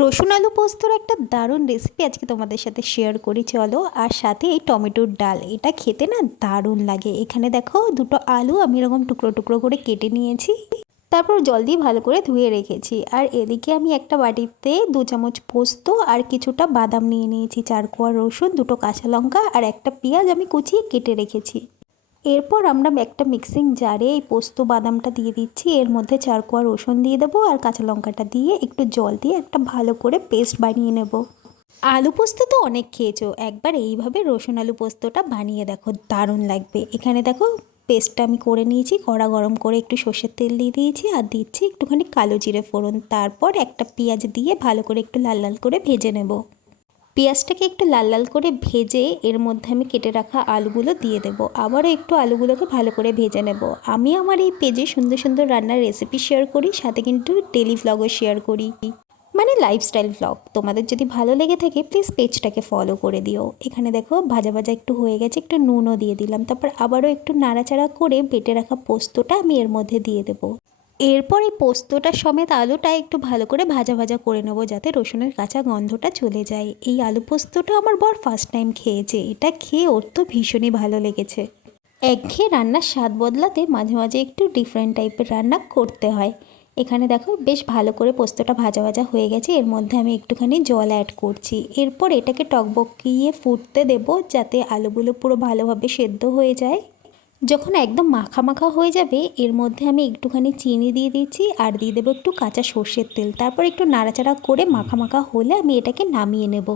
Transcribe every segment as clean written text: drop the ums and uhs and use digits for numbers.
রসুন আলু পোস্তর একটা দারুণ রেসিপি আজকে তোমাদের সাথে শেয়ার করি চলো। আর সাথে এই টমেটোর ডাল, এটা খেতে না দারুণ লাগে। এখানে দেখো দুটো আলু আমি এরকম টুকরো টুকরো করে কেটে নিয়েছি, তারপর জল দিয়ে ভালো করে ধুয়ে রেখেছি। আর এদিকে আমি একটা বাটিতে 2 চামচ পোস্ত আর কিছুটা বাদাম নিয়ে নিয়েছি, 4 কোয়া রসুন, 2টো কাঁচা লঙ্কা আর একটা পেঁয়াজ আমি কুচিয়ে কেটে রেখেছি। এরপর আমরা একটা মিক্সিং জারে এই পোস্ত বাদামটা দিয়ে দিচ্ছি, এর মধ্যে 4 কোয়া রসুন দিয়ে দেবো আর কাঁচা লঙ্কাটা দিয়ে একটু জল দিয়ে একটা ভালো করে পেস্ট বানিয়ে নেব। আলু পোস্ত তো অনেক খেয়েছো, একবার এইভাবে রসুন আলু পোস্তটা বানিয়ে দেখো, দারুণ লাগবে। এখানে দেখো পেস্টটা আমি করে নিয়েছি, কড়া গরম করে একটু সর্ষের তেল দিয়ে দিয়েছি আর দিচ্ছি একটুখানি কালো জিরে ফোড়ন। তারপর একটা পেঁয়াজ দিয়ে ভালো করে একটু লাল লাল করে ভেজে নেব। পেঁয়াজটাকে একটু লাল লাল করে ভেজে এর মধ্যে আমি কেটে রাখা আলুগুলো দিয়ে দেব। আবারও একটু আলুগুলোকে ভালো করে ভেজে নেব। আমি আমার এই পেজে সুন্দর সুন্দর রান্নার রেসিপি শেয়ার করি, সাথে কিন্তু ডেলি ভ্লগও শেয়ার করি, মানে লাইফস্টাইল ভ্লগ। তোমাদের যদি ভালো লেগে থাকে প্লিজ পেজটাকে ফলো করে দিও। এখানে দেখো ভাজা ভাজা একটু হয়ে গেছে, একটু নুনও দিয়ে দিলাম। তারপর আবারও একটু নাড়াচাড়া করে বেটে রাখা পোস্তটা আমি এর মধ্যে দিয়ে দেবো। এরপর এই পোস্তটা সমেত আলুটা একটু ভালো করে ভাজা ভাজা করে নেবো, যাতে রসুনের কাঁচা গন্ধটা চলে যায়। এই আলু পোস্তটা আমার বর ফার্স্ট টাইম খেয়েছে, এটা খেয়ে ওর তো ভীষণই ভালো লেগেছে। একঘেয়ে রান্নার স্বাদ বদলাতে মাঝে মাঝে একটু ডিফারেন্ট টাইপের রান্না করতে হয়। এখানে দেখো বেশ ভালো করে পোস্তটা ভাজা ভাজা হয়ে গেছে, এর মধ্যে আমি একটুখানি জল অ্যাড করছি। এরপর এটাকে টকবকিয়ে ফুটতে দেবো, যাতে আলুগুলো পুরো ভালোভাবে সেদ্ধ হয়ে যায়। যখন একদম মাখা মাখা হয়ে যাবে এর মধ্যে আমি একটুখানি চিনি দিয়ে দিচ্ছি আর দিয়ে দেবো একটু কাঁচা সর্ষের তেল। তারপর একটু নাড়াচাড়া করে মাখা মাখা হলে আমি এটাকে নামিয়ে নেব।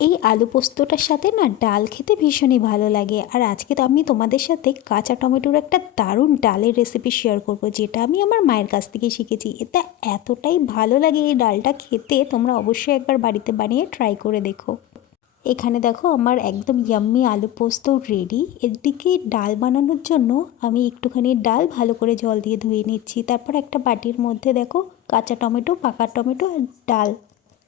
এই আলু পোস্তটার সাথে না ডাল খেতে ভীষণই ভালো লাগে। আর আজকে তো আমি তোমাদের সাথে কাঁচা টমেটোর একটা দারুণ ডালের রেসিপি শেয়ার করব, যেটা আমি আমার মায়ের কাছ থেকে শিখেছি। এটা এতটাই ভালো লাগে এই ডালটা খেতে, তোমরা অবশ্যই একবার বাড়িতে বানিয়ে ট্রাই করে দেখো। এখানে দেখো আমার একদম ইয়াম্মি আলু পোস্ত রেডি। এদিকে ডাল বানানোর জন্য আমি একটুখানি ডাল ভালো করে জল দিয়ে ধুয়ে নিচ্ছি। তারপর একটা বাটির মধ্যে দেখো কাঁচা টমেটো, পাকা টমেটো আর ডাল,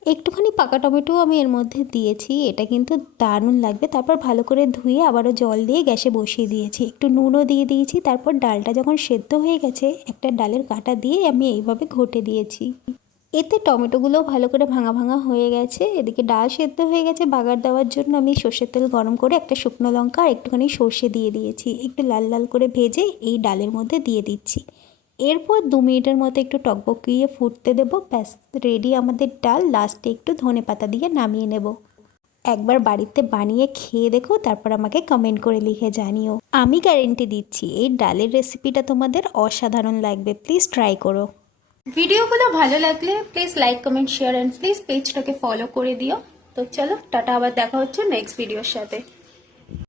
একটুখানি পাকা টমেটো আমি এর মধ্যে দিয়েছি, এটা কিন্তু দারুণ লাগবে। তারপর ভালো করে ধুয়ে আবারও জল দিয়ে গ্যাসে বসিয়ে দিয়েছি, একটু নুনও দিয়ে দিয়েছি। তারপর ডালটা যখন সেদ্ধ হয়ে গেছে একটা ডালের কাঁটা দিয়ে আমি এইভাবে ঘটে দিয়েছি। এতে টমেটোগুলোও ভালো করে ভাঙা ভাঙা হয়ে গেছে। এদিকে ডাল সেদ্ধ হয়ে গেছে। বাগার দেওয়ার জন্য আমি সর্ষের তেল গরম করে একটা শুকনো লঙ্কা আর একটুখানি সর্ষে দিয়ে দিয়েছি, একটু লাল লাল করে ভেজে এই ডালের মধ্যে দিয়ে দিচ্ছি। এরপর 2 মিনিটের মতো একটু টকবকিয়ে ফুটতে দেবো। ব্যাস রেডি আমাদের ডাল। লাস্টে একটু ধনেপাতা দিয়ে নামিয়ে নেব। একবার বাড়িতে বানিয়ে খেয়ে দেখো, তারপর আমাকে কমেন্ট করে লিখে জানিও। আমি গ্যারেন্টি দিচ্ছি এই ডালের রেসিপিটা তোমাদের অসাধারণ লাগবে, প্লিজ ট্রাই করো। ভিডিওগুলো ভালো লাগলে please like comment share and please পেজটাকে ফলো করে দিও। তো চলো টাটা, আবার দেখা হচ্ছে নেক্সট ভিডিওর সাথে।